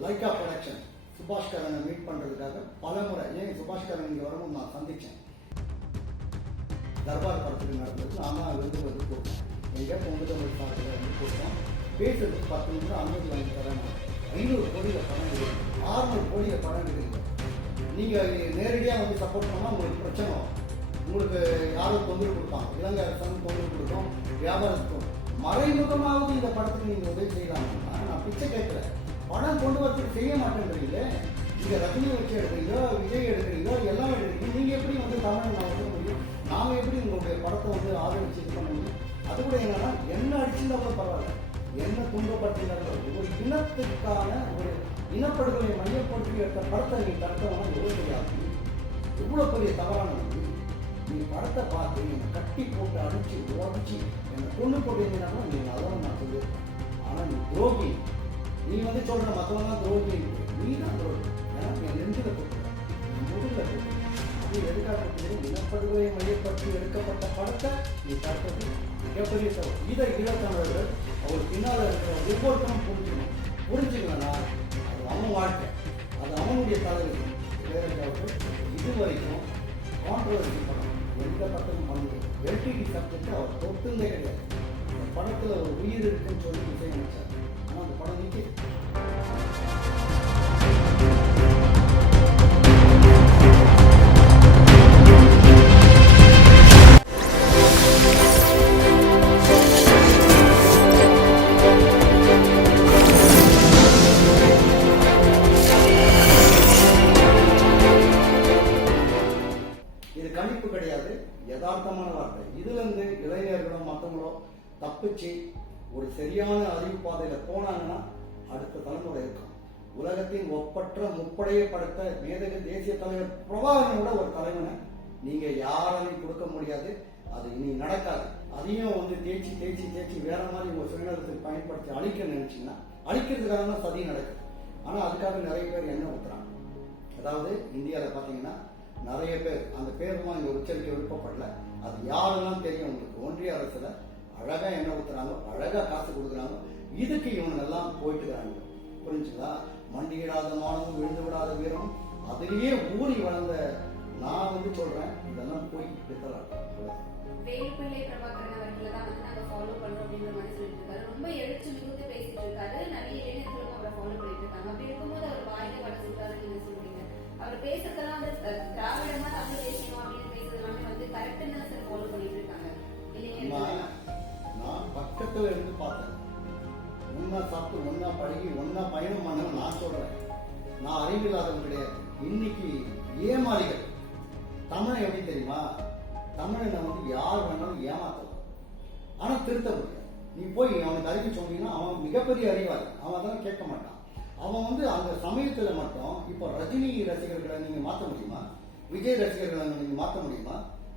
Lyca production சுபாஷ்கரனை meet பண்ணுறதுக்காக பல முறை ஏன் சுபாஷ்கரன் இங்கே வரவும் நான் சந்தித்தேன். தர்பார் படத்துக்கு நடந்தது நான் தான் விருது வந்து கொடுத்தேன். எங்கே பொங்கு தமிழ் சார்பில் வந்து கொடுத்தோம். பேசுறதுக்கு 10 நிமிஷம் அனுமதி வாங்கி தரேன். 500 கோடியில் படம் எடுக்கிறீங்க, 600 கோடியில் படம் எடுக்கிறீங்க. நீங்கள் நேரடியாக வந்து சப்போர்ட் பண்ணால் உங்களுக்கு பிரச்சனை வரும். உங்களுக்கு யாரும் தொந்தரவு கொடுப்பாங்க, இலங்கை அரசாங்கம் தொந்தரவு கொடுக்கும், வியாபாரத்துக்கும். மறைமுகமாவது இந்த படத்துக்கு நீங்கள் உதவி செய்யலாம்னா நான் பிச்சை கேட்குறேன். படம் கொண்டு வரத்துக்கு செய்ய மாட்டேன்றீங்களே. இங்கே ரஜினியை வச்சு எடுக்கிறீங்களோ, விஜய் எடுக்கிறீங்களோ, எல்லாம் எடுக்கிறீங்க. நீங்கள் எப்படி வந்து தமிழை நான் வைக்க முடியும்? நாம் எப்படி உங்களுடைய படத்தை வந்து ஆதரிச்சு இது பண்ண முடியும்? அது கூட என்னன்னா என்ன அடிச்சுன்னா கூட பரவாயில்ல, என்ன துன்பப்படுத்தினாலும் ஒரு இனத்துக்கான ஒரு இனப்படுகொலை மையப்படுத்தி எடுத்த படத்தை நீ தடுத்தவங்க எவ்வளோ தெரியாது, எவ்வளோ பெரிய தவறானது. நீ படத்தை பார்த்து என்னை கட்டி போட்டு அடிச்சு உடச்சி என்னை கொண்டு போட்டீங்கன்னா நீ நல்லவன் நான் சொல்லியிருக்கேன். ஆனால் நீ துரோகி. நீ வந்து சொல்ற மற்றவங்க துரோகி, நீ தான் துரோகி. எனக்கு என் நெஞ்சில் போட்டுருக்க, என் முதுகில் போட்டு அது எதுக்காக இனப்படுகொலை மையப்படுத்தி எடுக்கப்பட்ட படத்தை நீ தடுத்தது மிகப்பெரிய தவறு. இதை ஈழத்தமிழர்கள் அவர் பின்னால் இருக்கிற ஒவ்வொருத்தரும் புரிஞ்சுக்கலன்னா அது அவன் வாழ்க்கை, அது அவனுடைய தலைவர். இளையராஜாவுக்கு இதுவரைக்கும் கான்ட்ரவர்சி படம் எந்த படத்துக்கும் பண்ணல. எல்டிடி சப்ஜெக்ட் அவர் தொட்டுந்தே கிடையாது. அந்த படத்தில் ஒரு உயிர் இருக்குன்னு சொல்லி இசையமைச்சார். ஆனால் அந்த படம் நீக்கி கணிப்பு கிடையாது, யதார்த்தமான வார்த்தை. இதுல இருந்து இளைஞர்களோ மற்றவங்களோ தப்பிச்சு ஒரு சரியான அறிவு பாதையில போனாங்கன்னா அடுத்த தலைமுறை இருக்கும். உலகத்தின் ஒப்பற்ற முப்படையை படைத்த மேதக தேசிய தலைவர் பிரபாகரனோட ஒரு தலைவனை நீங்க யாராலையும் கொடுக்க முடியாது. அது இனி நடக்காது. அதையும் வந்து தேய்ச்சி வேற மாதிரி உங்க சுயநலத்துக்கு பயன்படுத்தி அழிக்க நினைச்சீங்கன்னா அழிக்கிறதுக்காக தான் சதி நடக்குது. ஆனா அதுக்காக நிறைய பேர் என்ன ஊத்துறாங்க. அதாவது இந்தியாவில் பார்த்தீங்கன்னா நிறைய பேர் அந்த பேருமா இங்க உச்சரிக்க விருப்பப்படல. அது யாரெல்லாம் தெரியும் உங்களுக்கு. ஒன்றிய அரசுல அழகா எண்ணெய் ஊத்துறாங்க, அழகா காசு கொடுக்குறாங்க. இதுக்கு இவங்க எல்லாம் போயிட்டுக்கிறாங்க. புரிஞ்சுங்களா? மண்டியிடாத மானமும் விழுந்து விடாத வீரம் அதுலயே ஊறி வளர்ந்த நான் வந்து சொல்றேன், இதெல்லாம் போய் பித்தலாட்டம். வேலுப்பிள்ளை பிரபாகரன் அவர்களை தான் வந்து நாங்க ஃபாலோ பண்றோம் அப்படின்ற மாதிரி சொல்லிட்டு இருக்காரு. ரொம்ப எழுச்சி மிகுந்து பேசிட்டு இருக்காரு. நிறைய இளைஞர்களும் அவரை ஃபாலோ பண்ணிட்டு இருக்காங்க. அப்படி இருக்கும்போது அவர் வாயில வட சொல்றாருன்னு நீங்க சொல்றீங்க. அவர் பேசுறதெல்லாம் வந்து திராவிடமா தமிழ் தேசியமா அப்படின்னு பேசுறது எல்லாமே வந்து கரெக்ட்னு தான் சார் ஃபாலோ பண்ணிட்டு இருக்காங்க இல்லையா? நான் பக்கத்துல இருந்து பார்த்தேன். ஒன்னா சாப்பிட்டு ஒன்னா பழகி ஒன்னா பயணம் பண்ண நான் சொல்றேன். நான் அறிவில்லாதவங்க கிடையாது. இன்னைக்கு ஏமாளிகள் தமிழை எப்படி தெரியுமா? தமிழனை வந்து யார் வேணாலும் ஏமாத்தலாம், ஆனா திருத்த முடியாது. நீ போய் அவனுக்கு அறிவு சொன்னீங்கன்னா அவன் மிகப்பெரிய அறிவாளி. அவன் தான் கேட்க மாட்டான். அவன் வந்து அந்த சமயத்துல மட்டும் இப்போ ரஜினி ரசிகர்களை நீங்க மாற்ற முடியுமா? விஜய் ரசிகர்களை நீங்க மாற்ற முடியுமா?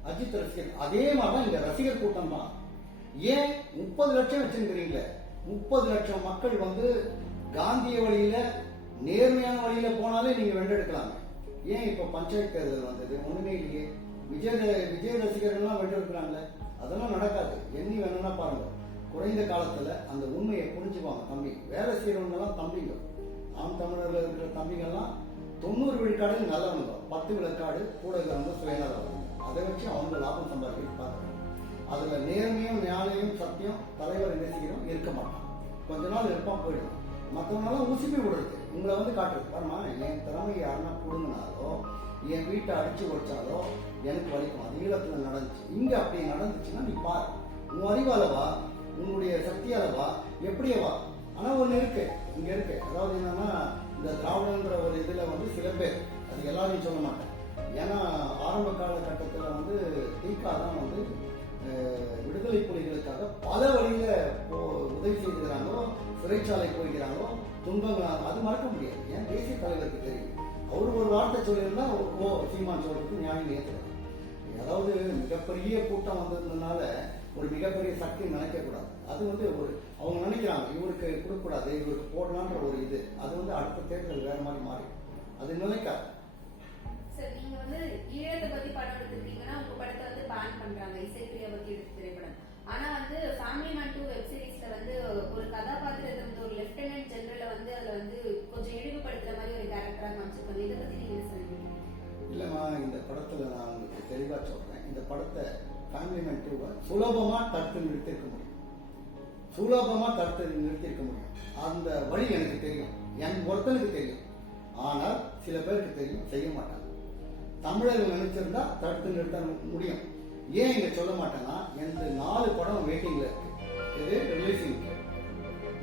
அஜித் ரசிகர் அதே மாதிரிதான் இந்த ரசிகர் கூட்டம் தான். ஏன் 30 லட்சம் வச்சிருக்கிறீங்களே, 30 லட்சம் மக்கள் வந்து காந்திய வழியில நேர்மையான வழியில போனாலே நீங்க வென்றெடுக்கலாம். ஏன் இப்போ பஞ்சாயத்து தேர்தல் வந்தது? ஒண்ணுமே இல்லையே. விஜய் ரசிகர்கள்லாம் வென்றெடுக்கிறாங்களே. அதெல்லாம் நடக்காது. எண்ணி வேணும்னா பாருங்க. குறைந்த காலத்துல அந்த உண்மையை புரிஞ்சுப்பாங்க. தம்பி வேலை செய்யறவங்க எல்லாம் தம்பிங்க. ஆம் தமிழர்கள் இருக்கிற தம்பிகள்லாம் 90 விழுக்காடு நல்லவங்க, 10 விழுக்காடு கூட இருக்கிறவங்க சுயநலவங்க. அதை வச்சு அவங்க லாபம் சம்பாதிக்க பார்க்குறாங்க. அதுல நேர்மையும் நியாயம் சத்தியம் தலைவர் நேசிக்கிறோம் இருக்க மாட்டான். கொஞ்ச நாள் இருப்பான் போயிடும். மற்றவங்களாம் ஊசிப்பி விடுறது, உங்களை வந்து காட்டுறது. பாருமா, என் திறமை யாருன்னா கொடுங்கினாலோ என் வீட்டை அடிச்சு வச்சாலோ எனக்கு வலிக்கும். அது ஈழத்துல நடந்துச்சு. இங்க அப்படி நடந்துச்சுன்னா நீ பாரு. உன் அறிவாலவா, உன்னுடைய சக்தியாலவா, எப்படியவா. ஆனா ஒண்ணு இருக்கு, இங்க இருக்கு. அதாவது என்னன்னா, இந்த திராவிடங்கிற ஒரு இதுல வந்து சில பேர், அது எல்லாரையும் சொல்ல மாட்டேன். ஏன்னா ஆரம்ப காலகட்டத்துல வந்து தீகா தான் வந்து விடுதலை புலிகளுக்காக பல வழியில உதவி செய்திருக்கிறாங்களோ, சிறைச்சாலை போய்கிறாங்களோ, துன்பங்கள் அது மறக்க முடியாது. ஏன் தேசிய தலைவருக்கு தெரியும். அவரு ஒரு வார்த்தை சொல்லியிருந்தா ஓ சீமான் சொல்றதுக்கு நியாயம் ஏற்றுறாங்க. அதாவது மிகப்பெரிய கூட்டம் வந்ததுனால ஒரு மிகப்பெரிய சக்தி நினைக்க கூடாது. அது வந்து ஒரு அவங்க நினைக்கிறாங்க இவருக்கு கொடுக்கக்கூடாது, இவருக்கு போடலான்ற ஒரு இது. அது வந்து அடுத்த தேர்தல் வேற மாதிரி மாறி அது நினைக்காது. சார், நீங்க வந்து ஈழத்தை பத்தி படம் எடுத்திருக்கீங்கன்னா உங்க படத்தை வந்து பேன் பண்றாங்க, இசைப்பிரியா பத்தி எடுத்த திரைப்படம். ஆனா வந்து ஃபேமிலி மேன் 2 வெப் சீரிஸ்ல வந்து ஒரு கதாபாத்திரத்தை வந்து ஒரு லெப்டினன்ட் ஜெனரலை வந்து அதுல வந்து கொஞ்சம் ஃபேமிலி மேன் 2 சுலபமா தடுத்து நிறுத்திருக்க முடியும். சுலபமா தடுத்து நிறுத்திருக்க முடியும். அந்த வழி எனக்கு தெரியும், என் ஒருத்தனுக்கு தெரியும். ஆனால் சில பேருக்கு தெரியும், செய்ய மாட்டாங்க. தமிழர்கள் நினைச்சிருந்தா தடுத்து நிறுத்த முடியும். ஏன் இங்க சொல்ல மாட்டேன்னா, இந்த 4 படம் வெயிட்டிங்ல இருக்கு, இது ரிலீசிங்.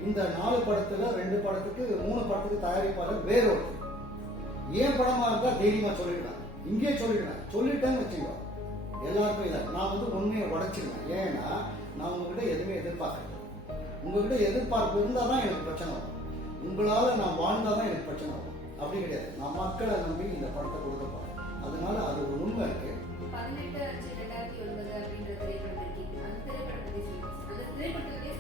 இந்த 4 படத்துல 2 படத்துக்கு 3 படத்துக்கு தயாரிப்பாளர் வேற ஒருத்தர். ஏன் படமா இருந்தா தைரியமா சொல்லிடுறேன், இங்கே சொல்லிடுறேன். சொல்லிட்டேன்னு வச்சுக்கோ, எல்லாருக்கும் இல்லை. நான் வந்து உண்மையை உடைச்சிருவேன். ஏன்னா நான் உங்ககிட்ட எதுவுமே எதிர்பார்க்கல. உங்ககிட்ட எதிர்பார்ப்பு இருந்தால் தான் எனக்கு பிரச்சனை வரும். உங்களால் நான் வாழ்ந்தால் தான் எனக்கு பிரச்சனை வரும். அப்படி கிடையாது. நான் மக்களை நம்பி இந்த படத்தை கொடுக்க போறேன். அதனால அது ஒரு உண்மை இருக்கு. 18/5/2009 அப்படின்ற திரைப்படம் இருக்கு. அந்த திரைப்படம் பத்தி சொல்லுங்க. அந்த திரைப்படத்துடைய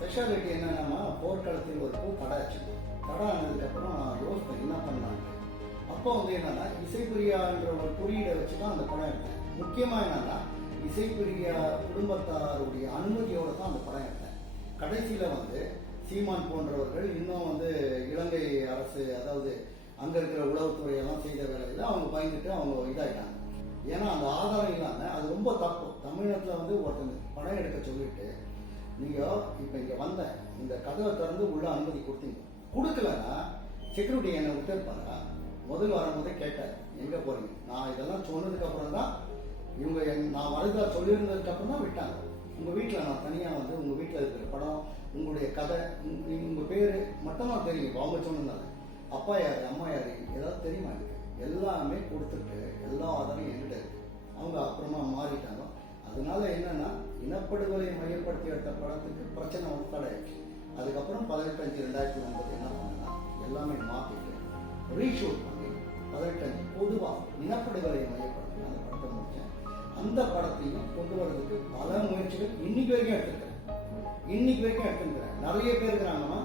ஸ்பெஷாலிட்டி என்னன்னா, போர்க்களத்தில் ஒரு பூ கடை ஆச்சு. கடை ஆனதுக்கப்புறம் நான் யோசிப்பேன் என்ன பண்ணலான்னு. அப்போ வந்து என்னன்னா, இசைப்பிரியான்ற ஒரு குறியீடை வச்சு தான் அந்த படம் எடுத்தேன். முக்கியமாக என்னன்னா, இசைப்பிரியா குடும்பத்தாருடைய அனுமதியோட தான் அந்த படம் எடுத்தேன். கடைசியில் வந்து சீமான் போன்றவர்கள் இன்னும் வந்து இலங்கை அரசு, அதாவது அங்கே இருக்கிற உளவுத்துறையெல்லாம் செய்த வேலையில் அவங்க பயந்துட்டு அவங்க இதாகிட்டாங்க. ஏன்னா அந்த ஆதாரம் இல்லாமல் அது ரொம்ப தப்பு. தமிழகத்தில் வந்து ஒருத்தங்க படம் எடுக்க சொல்லிட்டு, நீங்கள் இப்போ இங்கே வந்த இந்த கதவை திறந்து உள்ள அனுமதி கொடுத்தீங்க. கொடுக்கலன்னா செக்யூரிட்டி என்னை விட்டுருப்பாங்க. முதல் வரும்போதே கேட்டார், எங்கே போறீங்க? நான் இதெல்லாம் சொன்னதுக்கு அப்புறம் தான் இவங்க நான் வருதா சொல்லியிருந்ததுக்கு அப்புறம் தான் விட்டாங்க. உங்கள் வீட்டில் நான் தனியாக வந்து உங்கள் வீட்டில் இருக்கிற படம், உங்களுடைய கதை, உங்கள் பேர் மட்டும் தான் தெரியும். அவங்க சொன்னதால அப்பா யார் அம்மா யார் ஏதாவது தெரியுமா? எனக்கு எல்லாமே கொடுத்துட்டு எல்லா ஆதாரம் என்கிட்ட இருக்கு. அவங்க அப்புறமா மாறிட்டாங்க. அதனால என்னன்னா, இனப்படுகொலை மையப்படுத்தி எடுத்த படத்துக்கு பிரச்சனை வந்து தடையாச்சு. அதுக்கப்புறம் 18/5/2009 என்ன பண்ணேன்னா, எல்லாமே மாற்றிட்டு ரீஷூட் பண்ணி 18 பொதுவாக இனப்படுகொலை மையப்படுத்தி அந்த படத்தை முடித்தேன். அந்த படத்தையும் கொண்டு வர்றதுக்கு பல முயற்சிகள் இன்னைக்கு வரைக்கும் எடுத்துருக்கிறேன். நிறைய பேர் இருக்கிறாங்கன்னா,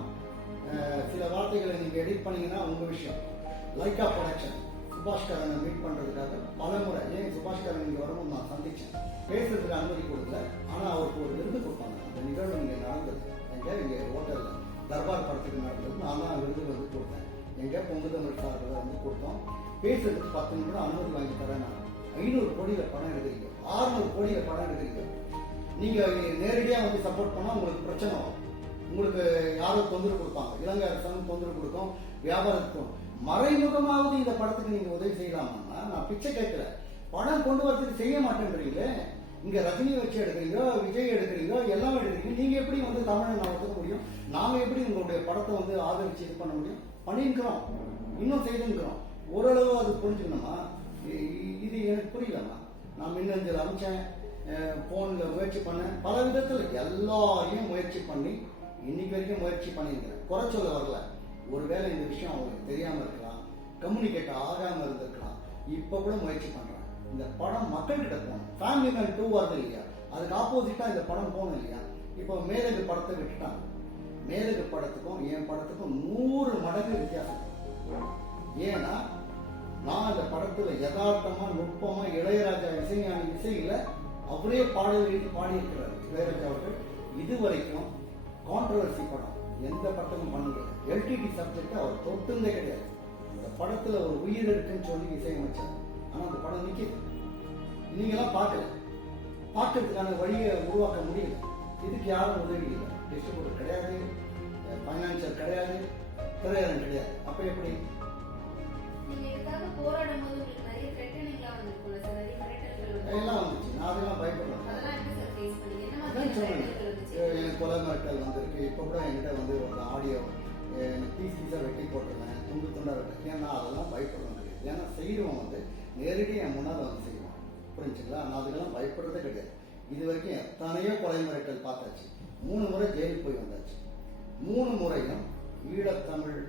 சில வார்த்தைகளை நீங்கள் எடிட் பண்ணீங்கன்னா உங்கள் விஷயம். லைக்கா ப்ரொடக்ஷன் சுபாஷ்கரனை மீட் பண்ணுறதுக்காக பல முறை, ஏன் சுபாஷ்கரன் இங்கே வரணும் நான் சந்தித்தேன். பேசுறதுக்கு அனுமதி கொடுக்கல. ஆனால் அவருக்கு ஒரு விருது கொடுத்தாங்க. அந்த நிகழ்வு இங்கே நடந்தது. இங்கே ஹோட்டலில் தர்பார் படத்துக்கு நடந்தது. நான் தான் விருது வந்து கொடுத்தேன். எங்கே பொங்கு தமிழ் சார்பில் வந்து கொடுத்தோம். பேசுறதுக்கு 10 நிமிடம் அனுமதி வாங்கி தரேன். நான் 500 கோடியில் படம் எடுக்கிறீங்க, 600 கோடியில் படம் எடுக்கிறீங்க. நீங்கள் நேரடியாக வந்து சப்போர்ட் பண்ணால் உங்களுக்கு பிரச்சனை வரும். உங்களுக்கு யாரோ தொந்தரவு கொடுப்பாங்க, இலங்கை அரசாங்கம் தொந்தரவு கொடுக்கும், வியாபாரத்துக்கும். மறைமுகமாவது இந்த படத்துக்கு நீங்கள் உதவி செய்யலாமா? நான் பிச்சை கேட்கல. படம் கொண்டு வரதுக்கு செய்ய மாட்டேன்றீங்களே. இங்கே ரஜினி வச்சு எடுக்கிறீங்க, விஜய் எடுக்கிறீங்க, எல்லாம் எடுக்கிறீங்க. நீங்கள் எப்படி வந்து தமிழை நான் ஒத்துக்க முடியும்? நாங்கள் எப்படி உங்களுடைய படத்தை வந்து ஆதரிச்சு இது பண்ண முடியும்? பண்ணியிருக்கிறோம், இன்னும் செய்துக்கிறோம். ஓரளவு அது புரிஞ்சுக்கணுமா? இது எனக்கு புரியலம்மா. நான் மின்னஞ்சல் அனுப்பிச்சேன், ஃபோனில் முயற்சி பண்ணேன், பல விதத்தில் எல்லாரையும் முயற்சி பண்ணி இன்னைக்கு வரைக்கும் முயற்சி பண்ணியிருக்கிறேன். குறை சொல்ல வரல. ஒருவேளை இந்த விஷயம் அவங்களுக்கு தெரியாமல் இருக்கலாம், கம்யூனிகேட் ஆகாமல் இருந்திருக்கலாம். இப்போ கூட முயற்சி பண்ணுறேன். இந்த படம் மக்கள்கிட்ட போகணும். ஃபேமிலி மேன் 2 வருது இல்லையா, அதுக்கு ஆப்போசிட்டாக இந்த படம் போகணும் இல்லையா. இப்போ மேலகு படத்தை விட்டுட்டாங்க. மேலகு படத்துக்கும் என் படத்துக்கும் 100 மடங்கு வித்தியாசம். ஏன்னா நான் அந்த படத்தில் யதார்த்தமா நுட்பமா இளையராஜா இசைஞானி இசையில அவரே பாடல்கள் பாடியிருக்கிறார் இளையராஜா அவர்கள். இதுவரைக்கும் கான்ட்ரவர்சி படம் எந்த படத்துக்கும் பண்ணல. எல்டிடி சப்ஜெக்ட் அவர் தொட்டுந்தே கிடையாது. இந்த படத்துல ஒரு உயிர் இருக்குன்னு சொல்லி இசையமைச்சார். ஆனா அந்த படம் நிற்கிது. நீங்களாம் பார்க்கல, பார்க்கறதுக்கான வழியை உருவாக்க முடியல. இதுக்கு யாரும் உதவி இல்லை. டிஸ்ட்ரிபியூட்டர் கிடையாது, ஃபைனான்சியர் கிடையாது, திரையரங்கம் கிடையாது. அப்ப எப்படி? எல்லாம் வந்துச்சு. நான் அதெல்லாம் பயப்படுறேன். எனக்கு கொலை மிரட்டல் வந்திருக்கு. இப்போ கூட என்கிட்ட வந்து ஒரு ஆடியோ பீஸாக வெட்டி போட்டுருவேன், துண்டு துண்டாக வெட்டி. ஏன்னா அதெல்லாம் பயப்படுறது கிடையாது. ஏன்னா செய்கிறவன் வந்து நேரடியாக என் முன்னால் வந்து செய்வான். புரிஞ்சுங்களா? நான் அதுக்கெல்லாம் பயப்படுறதே கிடையாது. இது வரைக்கும் எத்தனையோ கொலை மிரட்டல் பார்த்தாச்சு. 3 முறை ஜெயிலுக்கு போய் வந்தாச்சு. 3 முறையும் ஈழத்தமிழ்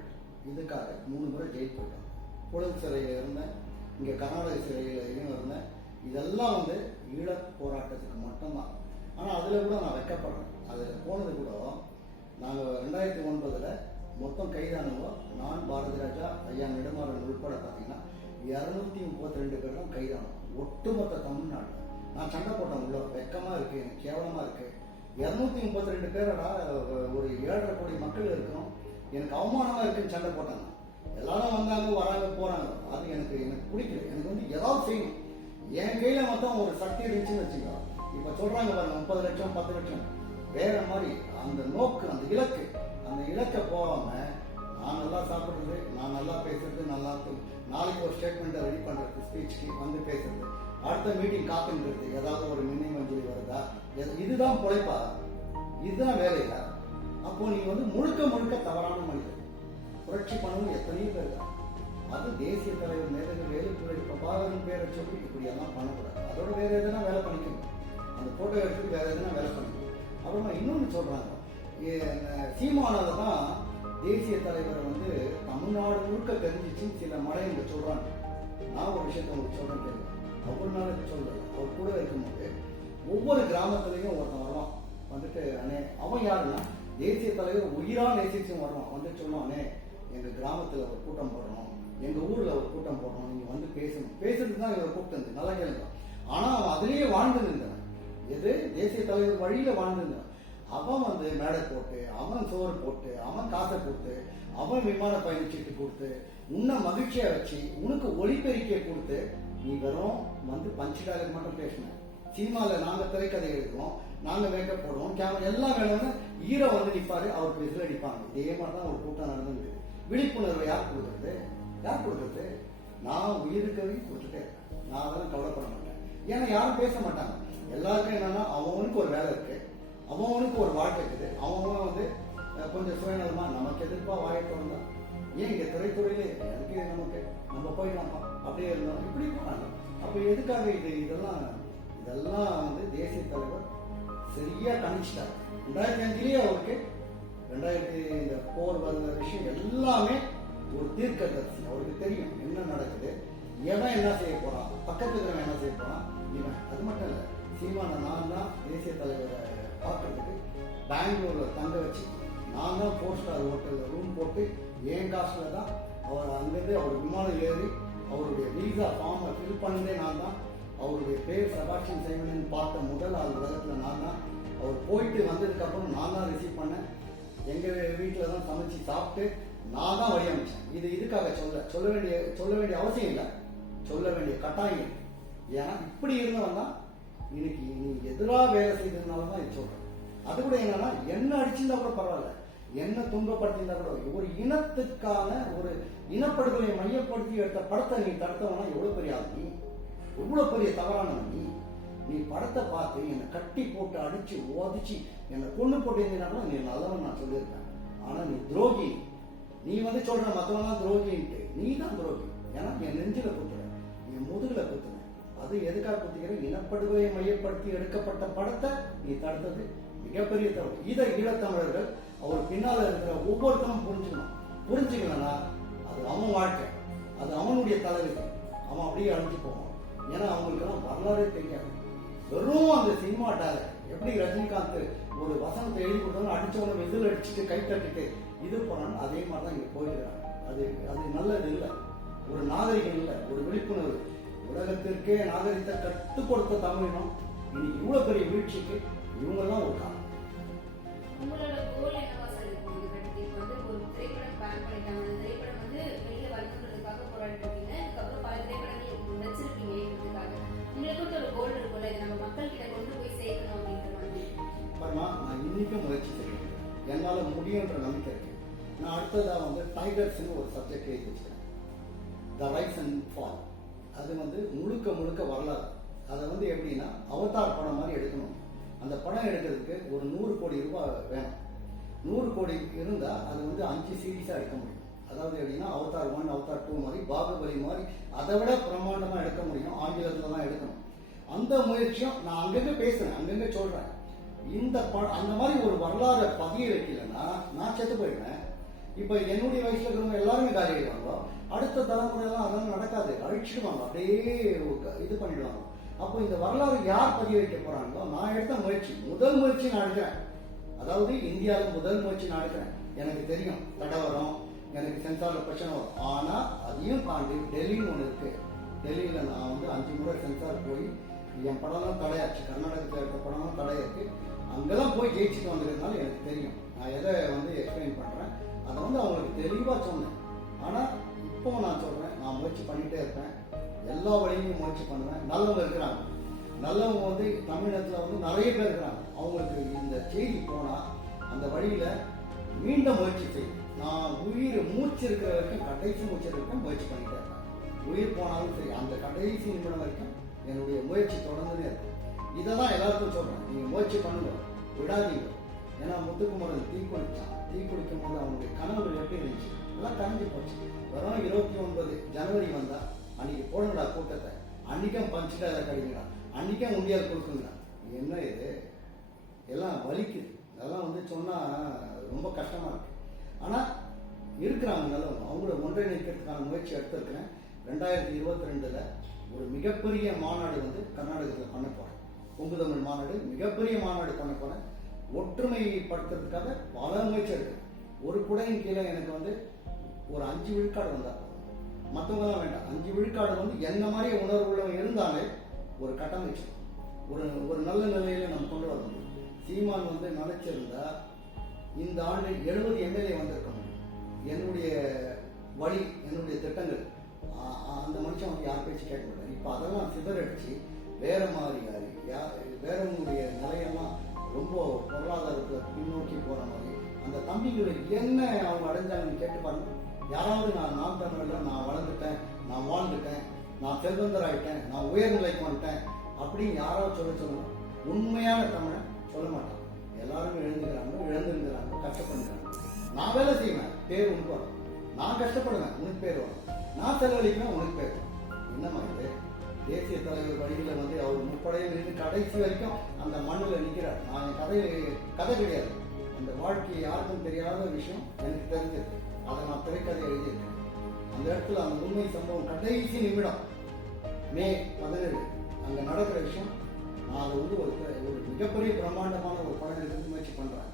இதுக்காக 3 முறை ஜெயிலுக்கு போயிட்டேன். புலல் சிறையில் இருந்தேன், இங்கே கர்நாடக சிறையிலையும் இருந்தேன். இதெல்லாம் வந்து ஈழ போராட்டத்துக்கு மட்டும்தான். ஆனால் அதில் கூட நான் வெட்கப்படுறேன். அதில் போனது கூட நாங்கள் 2009 மொத்தம் கைதானவோ நான், பாரதி ராஜா, ஐயா நெடுமாறன் உள்பட பார்த்தீங்கன்னா 232 பேர் தான் கைதானோம். ஒட்டுமொத்த தமிழ்நாடு. நான் சண்டை போட்டேன். உள்ள வெக்கமாக இருக்குது, எனக்கு கேவலமாக இருக்குது. 232 பேரடா, ஒரு 7.5 கோடி மக்கள் இருக்கிறோம், எனக்கு அவமானமாக இருக்குன்னு சண்டை போட்டாங்க. எல்லாரும் வந்தாங்க, வராங்க, போகிறாங்க. அது எனக்கு பிடிக்கல. எனக்கு வந்து ஏதாவது செய்யணும். என் கையில மொத்தம் ஒரு சக்தி இருந்துச்சுன்னு வச்சுக்கோ. இப்ப சொல்றாங்க பாருங்க 30 லட்சம் 10 லட்சம், வேற மாதிரி அந்த நோக்கு, அந்த இலக்கை போகாம நான் நல்லா சாப்பிடுறது, நான் நல்லா பேசுறது, நல்லா நாளைக்கு ஒரு ஸ்டேட்மெண்ட்டை ரெடி பண்றது, ஸ்பீச்சுக்கு வந்து பேசுறது, அடுத்த மீட்டிங் காத்துன்றது, ஏதாவது ஒரு நினைவஞ்சலி வருதா, இதுதான் பொழைப்பா, இதுதான் வேலையா? அப்போ நீ வந்து முழுக்க தவறான மனிதர். புரட்சி பண்ணவும் எத்தனையோ பேர் தான். அது தேசிய தலைவர் மேதகு வேலுப்பிள்ளை பிரபாகரன் பேரை சொல்லி இப்படியெல்லாம் பண்ணக்கூடாது. அதோட வேற எதுனா வேலை பண்ணிக்கணும், அந்த போட்டோ எடுத்து வேற எதுனா வேலை பண்ணிக்கணும். அப்புறமா இன்னொன்று சொல்றாங்க, சீமானால தான் தேசிய தலைவரை வந்து தமிழ்நாடு முழுக்க தெரிஞ்சிச்சுன்னு சில மடையங்க சொல்றாங்க. நான் ஒரு விஷயத்த உங்களுக்கு சொல்றேன் கேள்வி. அவர் நாளைக்கு சொல்லல, அவர் கூட இருக்கும்போது ஒவ்வொரு கிராமத்துலையும் ஒருத்தன் வருவான், வந்துட்டு அண்ணே, அவன் யாருன்னா தேசிய தலைவர் உயிரா நேசிச்சும் வருவான், வந்து சொல்லுவானே எங்க கிராமத்துல ஒரு கூட்டம் போடணும், எங்க ஊர்ல ஒரு கூட்டம் போடணும், நீங்க வந்து பேசுறதுக்கு தான் இவரை கூப்பிட்டு நல்லா கேளுங்க. ஆனா அவன் அதுலயே வாழ்ந்து நின்றவன், எது தேசிய தலைவர் வழியில வாழ்ந்து நின்றவன். அவன் வந்து மேடை போட்டு, அவன் சோறு போட்டு, அவன் காசை கொடுத்து, அவன் விமான பயணச்சீட்டு கொடுத்து, உன்னை மகிழ்ச்சியா வச்சு, உனக்கு ஒளிபெருக்கிய கொடுத்து, நீ வெறும் வந்து பஞ்சு டைலாக் மட்டும் பேசின. சினிமால நாங்க திரைக்கதை எழுதுவோம், நாங்க மேக்கப் போடுவோம், கேமரா எல்லாம் வேணும்னு ஹீரோ வந்து நிற்பாரு, அவருக்கு விசில் அடிப்பாங்க. இதே மாதிரிதான் ஒரு கூட்டம் நடந்துருக்கு. விழிப்புணர்வை யார் கொடுக்குறது? நான் உயிருக்கு கொடுத்துட்டேன். நான் அதெல்லாம் கவலைப்பட மாட்டேன். ஏன்னா யாரும் பேச மாட்டாங்க. எல்லாருக்கும் என்னன்னா அவனுக்கு ஒரு வேலை இருக்கு, அவனுக்கு ஒரு வாழ்க்கை இருக்குது, அவன் வந்து கொஞ்சம் சுயநலமா நமக்கு எதிர்ப்பா வாயை திறந்தா, ஏன் இங்க திரைத்துறையில எனக்கு நமக்கு நம்ம போயிடலாமா அப்படியே இருந்தோம், இப்படி போனாங்க. அப்ப எதுக்காக இதெல்லாம் வந்து தேசிய தலைவர் சரியா கணிச்சிட்டார். 2005 அவருக்கு 2000 இந்த போர் வருகிற விஷயம் எல்லாமே ஒரு தீர்க்கதரிசி. அவருக்கு தெரியும் என்ன நடக்குது, எவன் என்ன செய்ய போறான், பக்கத்துல இருக்கிறவன் என்ன செய்ய போறான், இவன். அது மட்டும் இல்ல, சீமான நான் தான் தேசிய தலைவரை பார்க்கறதுக்கு பெங்களூர்ல தங்க வச்சு, நான் தான் 4 ஸ்டார் ஹோட்டல்ல ரூம் போட்டு என் காசுல தான் அவர் அங்கிருந்து அவர் விமானம் ஏறி அவருடைய வீசா ஃபார்மை ஃபில் பண்ணதே நான் தான். அவருடைய பேர் செபாஸ்டியன் சைமன் பார்த்த முதல் ஆள் உலகத்துல நான் தான். அவர் போயிட்டு வந்ததுக்கு அப்புறம் நான் தான் ரிசீவ் பண்ணேன். எங்க வீட்டுல தான் சமைச்சு சாப்பிட்டு நான் தான் வடிவமைச்சேன். இதுக்காக சொல்ல வேண்டிய அவசியம் இல்லை, சொல்ல வேண்டிய கட்டாயம் இல்லை. ஏன்னா இப்படி இருந்தவன் தான் இன்னைக்கு நீ எதிராக வேலை செய்ததுனால தான் இது சொல்றேன். அது கூட என்னன்னா, என்ன அடிச்சிருந்தா கூட பரவாயில்ல, என்ன துன்பப்படுத்திருந்தா கூட, ஒரு இனத்துக்கான ஒரு இனப்படுகொலை மையப்படுத்தி எடுத்த படத்தை நீ தடுத்தவனா எவ்வளவு பெரிய ஆள், நீ எவ்வளவு பெரிய தவறானவன். நீ படத்தை பார்த்து என்னை கட்டி போட்டு அடிச்சு ஓதிச்சு என்னை கொண்டு போட்டு நீ நல்லவன் நான் சொல்லியிருப்பேன். ஆனா நீ துரோகி. நீ வந்து சொல்ற மத்தவன் துரோகின்ட்டு, நீ தான் துரோகி. ஏன்னா என் நெஞ்சில குத்துற, என் முதுகுல குத்துன. அது எதுக்காக குத்துக்கிற? இனப்படுகொலை மையப்படுத்தி எடுக்கப்பட்ட படத்தை நீ தடுத்தது மிகப்பெரிய தவறு. இதை ஈழத்தமிழர்கள் அவர் பின்னால இருக்கிற ஒவ்வொருத்தரும் புரிஞ்சுக்கலன்னா அது அவன் வாழ்க்கை, அது அவனுடைய தலைவிதி, அவன் அப்படியே அழிஞ்சு போவான். ஏன்னா அவங்களுக்கெல்லாம் வரலாறே தெரியாது. வெறும் அந்த சினிமா டேலண்ட். எப்படி ரஜினிகாந்த் ஒரு வசனத்தை எழுதி கொடுத்தாலும் அடிச்சவன விசில் அடிச்சுட்டு கை தட்டிட்டு இது பண்ணணும், அதே மாதிரிதான் இங்க போயிடுறாங்க. அது நல்லது இல்லை, ஒரு நாகரிகம் இல்லை, ஒரு விழிப்புணர்வு. உலகத்திற்கே நாகரிகத்தை கற்றுக் கொடுத்த தமிழினம் இன்னைக்கு இவ்வளவு பெரிய வீழ்ச்சிக்கு இவங்கெல்லாம் ஒரு காரணம். உங்களோட கோல் என்னவா சார் இருக்கும்? இப்போ வந்து ஒரு திரைப்படம் பேன் பண்ணிட்டாங்க, அந்த திரைப்படம் வந்து வெளியில வரணுன்றதுக்காக போராடிட்டு இருக்கீங்க, அதுக்கப்புறம் பல திரைப்படங்கள் வச்சிருக்கீங்க இதுக்காக. உங்களுக்கு ஒரு கோல் இருக்கும்ல, இதை நம்ம மக்கள் கிட்ட கொண்டு போய் சேர்க்கணும் அப்படின்ற மாதிரி. பாருமா, நான் இன்னைக்கும் முயற்சி செய்யறேன், என்னால முடியுன்ற நம்பிக்கை இருக்கு. நான் அடுத்ததா வந்து டைகர்ஸ்னு ஒரு சப்ஜெக்ட் எழுதி வச்சிருக்கேன், த ரைஸ் அண்ட் ஃபால். அது வந்து முழுக்க வரலாறு. அதை வந்து எப்படின்னா அவதார் படம் மாதிரி எடுக்கணும். அந்த படம் எடுக்கிறதுக்கு ஒரு 100 கோடி ரூபாய் வேணும். 100 கோடி இருந்தா அது வந்து 5 சீரீஸா எடுக்க முடியும். அதாவது எப்படின்னா அவதார் 1, அவதார் 2 மாதிரி, பாகுபலி மாதிரி அதை விட பிரமாண்டமா எடுக்க முடியும். ஆங்கிலத்துல தான் எடுக்கணும். அந்த முயற்சியும் நான் அங்கங்க பேசுறேன், அங்கங்க சொல்றேன். இந்த அந்த மாதிரி ஒரு வரலாறு பதிய வைக்கலன்னா நான் செத்து போயிடுவேன். இப்ப என்னுடைய வயசுல இருக்கிறவங்க எல்லாருமே காலி ஆயிடுவாங்க. அடுத்த தலைமுறையெல்லாம் அதெல்லாம் நடக்காது, அழிச்சிடுவாங்க, அப்படியே இது பண்ணிடுவாங்க. அப்போ இந்த வரலாறு யார் பதிய வைக்க போறாங்களோ, நான் எடுத்த முதல் முயற்சி நான் எடுக்கிறேன். அதாவது இந்தியாவில் முதல் முயற்சி நான் எடுக்கிறேன். எனக்கு தெரியும் தடை வரும், எனக்கு சென்சார்ல பிரச்சனை வரும். ஆனா அதையும் தாண்டி டெல்லின்னு ஒண்ணு இருக்கு. டெல்லியில நான் வந்து 5 முறை சென்சார் போய் என் படம்லாம் தடையாச்சு. கர்நாடகத்தில் இருக்க படம்லாம் தடையாச்சு. அங்கெல்லாம் போய் ஜெயிச்சுட்டு வந்ததுனால எனக்கு தெரியும். நான் எதை வந்து எக்ஸ்பிளைன் பண்றேன், அதை வந்து அவங்களுக்கு தெளிவா சொன்னேன். ஆனா இப்போ நான் சொல்றேன், நான் நான் முயற்சி பண்ணிகிட்டே இருப்பேன். எல்லா வழியிலையும் முயற்சி பண்ணுவேன். நல்லவங்க இருக்கிறாங்க. நல்லவங்க வந்து தமிழகத்தில் வந்து நிறைய பேர் இருக்கிறாங்க. அவங்களுக்கு இந்த செய்தி போனால் அந்த வழியில் மீண்டும் முயற்சி செய்யும். நான் உயிர் மூச்சு இருக்கிற வரைக்கும், கடைசி மூச்சு வரைக்கும் முயற்சி பண்ணிட்டே இருப்பேன். உயிர் போனாலும் சரி, அந்த கடைசி நிமிடம் வரைக்கும் என்னுடைய முயற்சி தொடர்ந்துனே இருக்கும். இதை தான் எல்லாருக்கும் சொல்கிறேன், நீங்கள் முயற்சி பண்ணுங்க, விடாதீங்க. ஏன்னா முத்துக்குமரன் தீ குடிக்கும் போது அவங்களுடைய கனவுகள் எப்படி இருந்துச்சு எல்லாம் கரைஞ்சி போச்சு. வெறும் 29 ஜனவரி வந்தால் அன்றைக்கி போடுங்கடா கூட்டத்தை, அன்றைக்கும் பஞ்சுட்டு அதை கடிங்கடா, அன்றைக்கும் உண்டியால் கொடுக்குங்கடா. என்ன இது எல்லாம் வலிக்குது. அதெல்லாம் வந்து சொன்னால் ரொம்ப கஷ்டமாக இருக்குது. ஆனால் இருக்கிறாங்க நல்லவங்க, அவங்கள ஒன்றிணைக்கிறதுக்கான முயற்சி எடுத்திருக்கிறேன். 2022 ஒரு மிகப்பெரிய மாநாடு வந்து கர்நாடகத்தில் பண்ண போகிறேன். கொங்கு தமிழ் மாநாடு, மிகப்பெரிய மாநாடு பண்ண போகிறேன். ஒற்றுமைப்படுத்துறதுக்காக பல முயற்சி எடுக்கிறேன். ஒரு குடையின் கீழே எனக்கு வந்து ஒரு 5 விழுக்காடு வந்தால், மற்றவங்கலாம் வேண்டாம், 5 விழுக்காடு வந்து என்ன மாதிரி உணர்வு உள்ளவங்க இருந்தாலே ஒரு கட்டமைச்சு ஒரு நல்ல நிலையில நம்ம கொண்டு வர முடியும். சீமான் வந்து நினைச்சிருந்தா இந்த ஆண்டு 70 எம்எல்ஏ வந்திருக்க முடியும். என்னுடைய வழி, என்னுடைய திட்டங்கள், அந்த மனுஷன் வந்து யார் பேச்சு கேட்க மாட்டார். இப்போ அதெல்லாம் சிதறடிச்சு வேற மாதிரி வேறவங்களுடைய நிலையெல்லாம் ரொம்ப பொருளாதாரத்தில் பின்னோக்கி போகிற மாதிரி அந்த தம்பிகளுக்கு என்ன அவங்க அடைஞ்சாங்கன்னு கேட்டு பாருங்க. யாராவது நான் தமிழில் நான் வளர்ந்துட்டேன், நான் வாழ்ந்துட்டேன், நான் செல்வந்தராயிட்டேன், நான் உயர்நிலைக்கு வந்துட்டேன் அப்படின்னு யாராவது சொல்லணும். உண்மையான தமிழை சொல்ல மாட்டாங்க. எல்லாருமே இழந்துருக்கிறாங்க, கஷ்டப்படுறாங்க. நான் வேலை செய்வேன், பேர் உனக்கு வரும். நான் கஷ்டப்படுவேன், உனக்கு பேர் வரும். நான் செலவழிப்பேன், உனக்கு பேர் வரும். என்னம்மா இது? தேசிய தலைவர் வழியில் வந்து அவர் முப்படையில் இருந்து கடைசி வரைக்கும் அந்த மண்ணில் நிற்கிறார். நான் என் கதை கிடையாது. அந்த வாழ்க்கை யாருக்கும் தெரியாத விஷயம் எனக்கு தெரிஞ்சிருக்கு. அதை நான் திரைக்கதை எழுதியிருக்கேன். அந்த இடத்துல அந்த உண்மை சம்பவம் கடைசி நிமிடம் மே 17 அங்கே நடக்கிற விஷயம். நான் அதை வந்து ஒரு மிகப்பெரிய பிரம்மாண்டமான ஒரு படம் எடுத்து முயற்சி பண்ணுறேன்.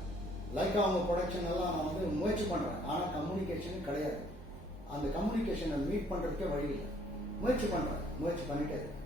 லைக் அவங்க ப்ரொடக்ஷன் எல்லாம் நான் வந்து முயற்சி பண்ணுறேன். ஆனால் கம்யூனிகேஷன் கிடையாது. அந்த கம்யூனிகேஷனை மீட் பண்ணுறதுக்கே வழி இல்லை. முயற்சி பண்ணிட்டே இருக்கேன்.